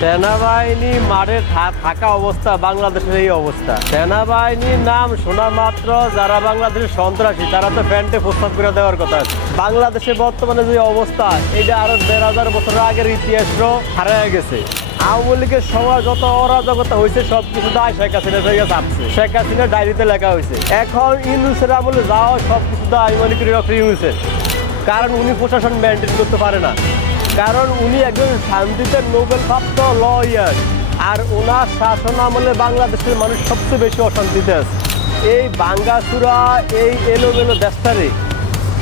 সেনাবাহিনী মাঠে থাকা অবস্থা, বাংলাদেশের এই অবস্থা। সেনাবাহিনীর নাম শোনা মাত্র যারা বাংলাদেশের সন্ত্রাসী, তারা তো প্যান্টে প্রস্তাব করে দেওয়ার কথা বাংলাদেশে বর্তমানে যে অবস্থা, এটা আরও দেড় হাজার বছর আগের ইতিহাসও হারিয়ে গেছে। আওয়ামী লীগের সময় যত অরাজকতা হয়েছে সব কিছু দায় শেখ হাসিনা থেকে চাপছে শেখ হাসিনা ডায়েরিতে লেখা হয়েছে, এখন ইউনুসের আমলে যাওয়া সব কিছু দায় মনে করি ডক্টর ইউনুসের। কারণ উনি প্রশাসন মেনটেন করতে পারে না। কারণ উনি একজন শান্তিতে নোবেল প্রাপ্ত লয়ার আর ওনার শাসন আমলে বাংলাদেশের মানুষ সবচেয়ে বেশি অশান্তিতে আছে। এই বাঙ্গাসুরা এই এলোমেলো দেশটারে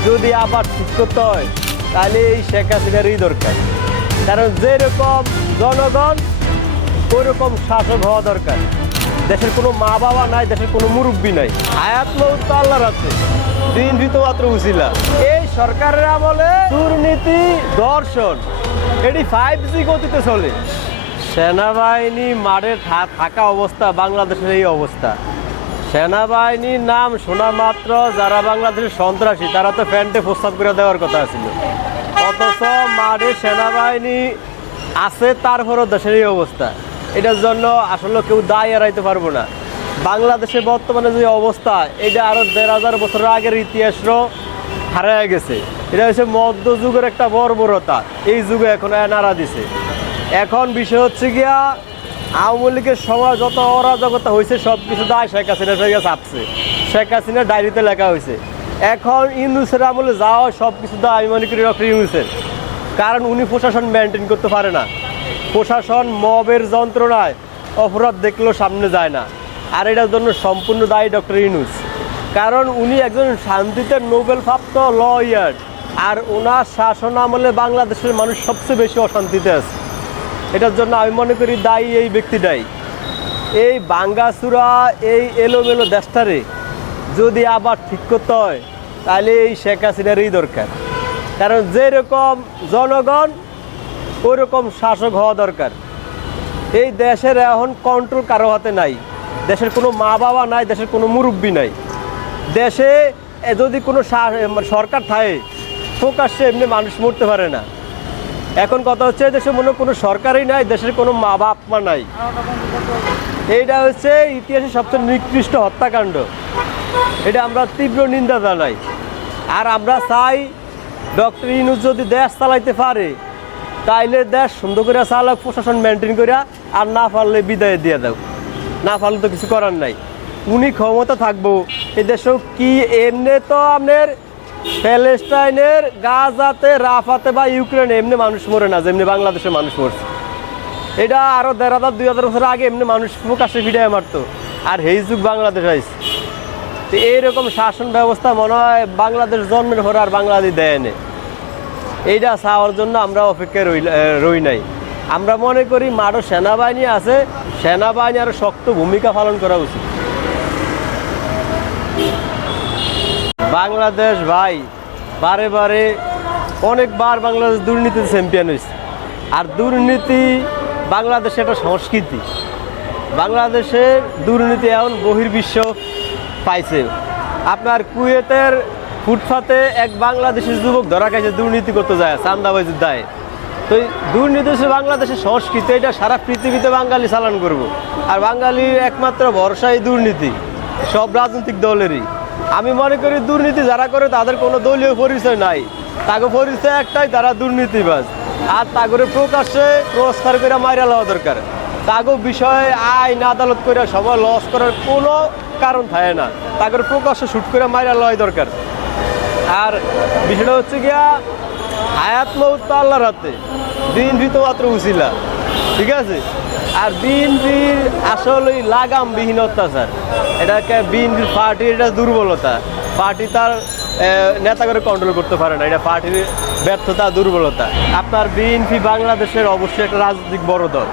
যদি আবার ঠিক করতে হয়, তাহলে এই শেখ হাসিনারই দরকার। কারণ যেরকম জনগণ ওইরকম শাসক হওয়া দরকার। দেশের কোনো মা বাবা নাই, দেশের কোনো মুরব্বী নাই। আয়াত আল্লাহর আছে দিন ভিত মাত্র উচিলা এই সরকারের আমলে দুর্নীতি দর্শন। এটি ফাইভ জি গতিতে চলে। সেনাবাহিনী মাঠে থাকা অবস্থা বাংলাদেশের এই অবস্থা। সেনাবাহিনীর নাম শোনা মাত্র যারা বাংলাদেশের সন্ত্রাসী, তারা তো প্যান্টে প্রস্তাব করে দেওয়ার কথা ছিল। অথচ মাঠে সেনাবাহিনী আছে, তারপরও দেশের এই অবস্থা। এটার জন্য আসলে কেউ দায় এড়াইতে পারব না। বাংলাদেশে বর্তমানে যে অবস্থা, এটা আরও দেড় হাজার বছর আগের ইতিহাসও হারিয়ে গেছে। এটা হচ্ছে মধ্যযুগের একটা বর্বরতা। এই যুগে এখন নাড়া দিছে। এখন বিষয় হচ্ছে গিয়া, আওয়ামী লীগের সময় যত অরাজকতা হয়েছে সব কিছু দায় শেখ হাসিনা থেকে চাপছে শেখ হাসিনার ডায়েরিতে লেখা হয়েছে এখন ইউনুসের আমলে যাওয়া সব কিছু দায়, আমি মনে করি ডক্টর ইউনুসের। কারণ উনি প্রশাসন মেনটেন করতে পারে না। প্রশাসন মবের যন্ত্রণায় অপরাধ দেখলেও সামনে যায় না। আর এটার জন্য সম্পূর্ণ দায়ী ডক্টর ইউনুস। কারণ উনি একজন শান্তিতে নোবেল প্রাপ্ত লয়ার আর ওনার শাসন আমলে বাংলাদেশের মানুষ সবচেয়ে বেশি অশান্তিতে আছে। এটার জন্য আমি মনে করি দায়ী এই ব্যক্তিটাই এই বাঙ্গাসুরা, এই এলোমেলো দেশটারে যদি আবার ঠিক করতে হয়, তাহলে এই শেখ হাসিনারই দরকার। কারণ যেরকম জনগণ ওই রকম শাসক হওয়া দরকার। এই দেশের এখন কন্ট্রোল কারও হাতে নাই। দেশের কোনো মা বাবা নাই, দেশের কোনো মুরব্বী নাই। দেশে যদি কোনো মানে সরকার থাকে, প্রকাশ্যে এমনি মানুষ মরতে পারে না। এখন কথা হচ্ছে দেশে মনে কোনো সরকারই নাই, দেশের কোনো মা বাপ মা নাই। এইটা হচ্ছে ইতিহাসের সবচেয়ে নিকৃষ্ট হত্যাকাণ্ড। এটা আমরা তীব্র নিন্দা জানাই। আর আমরা চাই, ডক্টর ইনুস যদি দেশ চালাইতে পারে, তাইলে দেশ সুন্দর করে চালাক, প্রশাসন মেনটেন করে আর না পারলে বিদায় দিয়ে দাও। না পারলে তো কিছু করার নাই। উনি ক্ষমতা থাকব। এ দেশেও কি এমনি তো আপনার প্যালেস্টাইনের গাজাতে, রাফাতে বা ইউক্রেনে এমনি মানুষ মরে না, যেমনি বাংলাদেশের মানুষ মরছে। এটা আরও দেড় হাজার, দুই হাজার বছর আগে এমনি মানুষ প্রকাশ্যে ভিডিও মারতো। আর হেই যুগ বাংলাদেশ আইস তো এইরকম শাসন ব্যবস্থা মনে হয় বাংলাদেশ জন্মের পর আর বাংলাদেশ দেয় নে। এইটা চাওয়ার জন্য আমরা অপেক্ষায় রই রই নাই। আমরা মনে করি মাঠও সেনাবাহিনী আছে, সেনাবাহিনী আরও শক্ত ভূমিকা পালন করা উচিত। বাংলাদেশ ভাই, বারে বারে অনেকবার বাংলাদেশ দুর্নীতিতে চ্যাম্পিয়ন হয়েছে। আর দুর্নীতি বাংলাদেশে একটা সংস্কৃতি। বাংলাদেশের দুর্নীতি এখন বহির্বিশ্ব পাইছে। আপনার কুয়েতের ফুটপাতে এক বাংলাদেশি যুবক ধরা খাইছে, দুর্নীতি করতে যায় চান্দাবাজির দায়। তো দুর্নীতি হচ্ছে বাংলাদেশের সংস্কৃতি, এটা সারা পৃথিবীতে বাঙালি চালান করব। আর বাঙালির একমাত্র ভরসা এই দুর্নীতি, সব রাজনৈতিক দলেরই। আমি মনে করি দুর্নীতি যারা করে তাদের কোনো দলীয় পরিচয় নাই। তাকে পরিচয় একটাই, তারা দুর্নীতিবাজ। আর তাগরে প্রকাশ্যে পুরস্কার করে মাইরা লওয়া দরকার। তাগো বিষয়ে আইন আদালত করে সবাই লস করার কোনো কারণ থাকে না। তাগরে প্রকাশ্যে শুট করে মাইরা লওয়াই দরকার। আর বিষয়টা হচ্ছে গিয়া, হায়াত মৌত তো আল্লাহর হাতে। দিন ভিত মাত্র উচিলা। ঠিক আছে? আর বিএনপির আসলে লাগামবিহীন অত্যাচার। এটাকে বিএনপির পার্টির এটা দুর্বলতা। পার্টি তার নেতা করে কন্ট্রোল করতে পারে না। এটা পার্টির ব্যর্থতা, দুর্বলতা। আপনার বিএনপি বাংলাদেশের অবশ্যই একটা রাজনৈতিক বড় দল।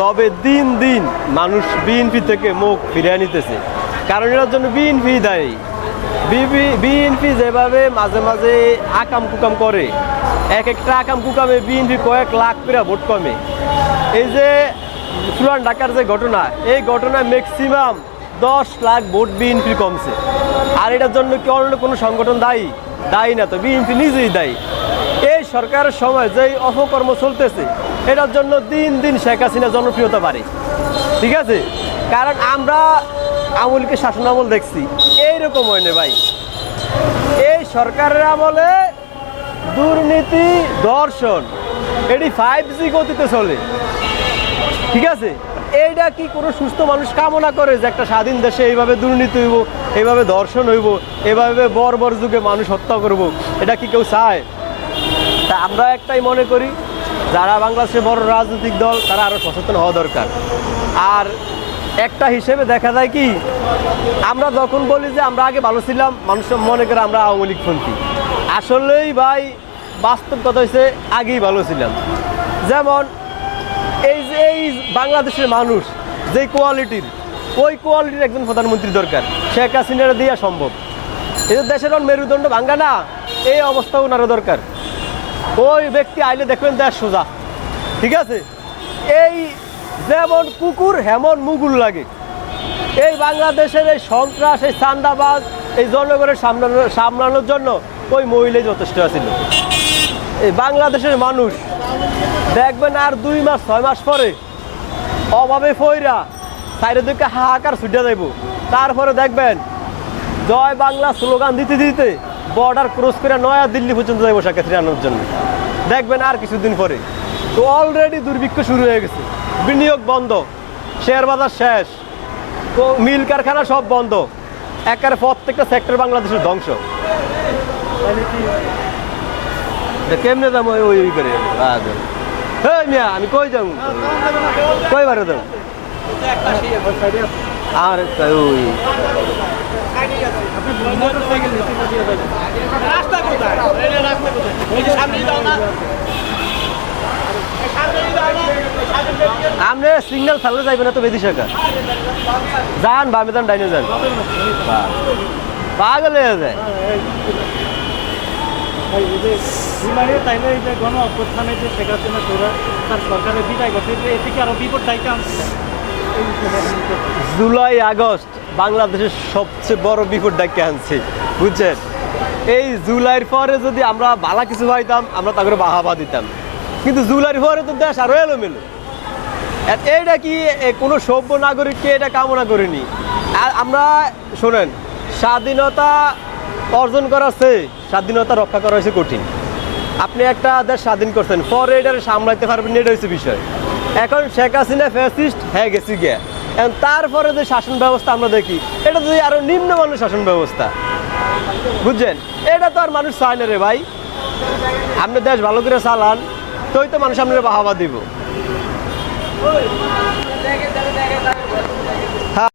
তবে দিন দিন মানুষ বিএনপি থেকে মুখ ফিরিয়ে নিতেছে। কারণ এটার জন্য বিএনপি দায়ী। বিএনপি যেভাবে মাঝে মাঝে আকাম কুকাম করে, এক একটা আকাম কুকামে বিএনপি কয়েক লাখ করে ভোট কমে। এই যে পুরান ঢাকার যে ঘটনা, এই ঘটনায় ম্যাক্সিমাম দশ লাখ ভোট বিএনপি কমছে। আর এটার জন্য কি অন্য কোনো সংগঠন দায়ী? দায়ী না তো বিএনপি নিজেই দায়ী। এই সরকারের সময় যেই অপকর্ম চলতেছে, এটার জন্য দিন দিন শেখ হাসিনা জনপ্রিয়তা বাড়ে। ঠিক আছে? কারণ আমরা আমলকে শাসন আমল দেখছি। এইরকম হয় না ভাই। এই সরকারের আমলে দুর্নীতি দর্শন, এটি ফাইভ জি গতিতে চলে। ঠিক আছে? এইটা কি কোনো সুস্থ মানুষ কামনা করে যে একটা স্বাধীন দেশে এইভাবে দুর্নীতি হইব, এইভাবে দর্শন হইব এভাবে বর বর যুগে মানুষ হত্যা করব, এটা কি কেউ চায়? তা আমরা একটাই মনে করি, যারা বাংলাদেশের বড় রাজনৈতিক দল, তারা আরও সচেতন হওয়া দরকার। আর একটা হিসেবে দেখা যায় কি, আমরা যখন বলি যে আমরা আগে ভালো ছিলাম, মানুষ মনে করে আমরা আওয়ামী লীগপন্থী আসলেই ভাই, বাস্তব কথা হচ্ছে আগেই ভালো ছিলাম। যেমন এই যে, এই বাংলাদেশের মানুষ, যে কোয়ালিটির ওই কোয়ালিটির একজন প্রধানমন্ত্রী দরকার। শেখ হাসিনার দেওয়া সম্ভব। এই দেশের মেরুদণ্ড ভাঙ্গা না, এই অবস্থা ওনারও দরকার। ওই ব্যক্তি আইলে দেখবেন দেশ সোজা। ঠিক আছে? এই যেমন কুকুর, হেমন মুগুল লাগে। এই বাংলাদেশের এই সন্ত্রাস, এই চান্দাবাজ, এই জনগণের সামলানো সামলানোর জন্য ওই মহিলাই যথেষ্ট আছিল। এই বাংলাদেশের মানুষ দেখবেন আর দুই মাস, ছয় মাস পরে অভাবে ফইরা দিকে হাহাকার ছুটে যাইব। তারপরে দেখবেন জয় বাংলা স্লোগান দিতে দিতে বর্ডার ক্রস করে নয়া দিল্লি পর্যন্ত যাইব হাসিনা আনার জন্য। দেখবেন আর কিছুদিন পরে। তো অলরেডি দুর্ভিক্ষ শুরু হয়ে গেছে। বিনিয়োগ বন্ধ শেয়ার বাজার শেষ, তো মিল কারখানা সব বন্ধ। একেবারে প্রত্যেকটা সেক্টর বাংলাদেশের ধ্বংস। কেমনে যাব? ওই ওই করে। হ্যাঁ মিয়া আমি কই যাব? কই বারে যাব? আর ওই। আপনি সিগন্যাল চাললে যাইবে না তো বেদি শাখা। যান বামে যান ডাইনে যান। পাগল হয়ে যায়। এই তাইলে এই যে গণ অভ্যুত্থানে যে শেখ হাসিনা তোরা তার সরকারের বিদায় করছে যে আরও বিপদ দায়িত্ব আনছে জুলাই, আগস্ট বাংলাদেশের সবচেয়ে বড় বিপদ ডাকে আনছে, বুঝছেন? এই জুলাইয়ের পরে যদি আমরা বালা কিছু পাইতাম, আমরা তাকে বাহাবা দিতাম। কিন্তু জুলাইয়ের পরে তো দেশ আরও এলোমেলো। আর এইটা কি কোনো সভ্য নাগরিককে এটা কামনা করিনি? আর আমরা, শোনেন, স্বাধীনতা অর্জন করা স্বাধীনতা রক্ষা করা হয়েছে কঠিন। আপনি একটা দেশ স্বাধীন করছেন। পরে এটার সামলাইতে পারবেন এটা হচ্ছে বিষয়। এখন শেখ হাসিনা ফ্যাসিস্ট হ্যাঁ গেছি গিয়া। এখন তারপরে যে শাসন ব্যবস্থা আমরা দেখি, এটা তো আরও নিম্নমানের শাসন ব্যবস্থা। বুঝছেন? এটা তো আর মানুষ চায় না রে ভাই। আপনি দেশ ভালো করে চালান তোই তো মানুষ আপনার বাহাবা দিব।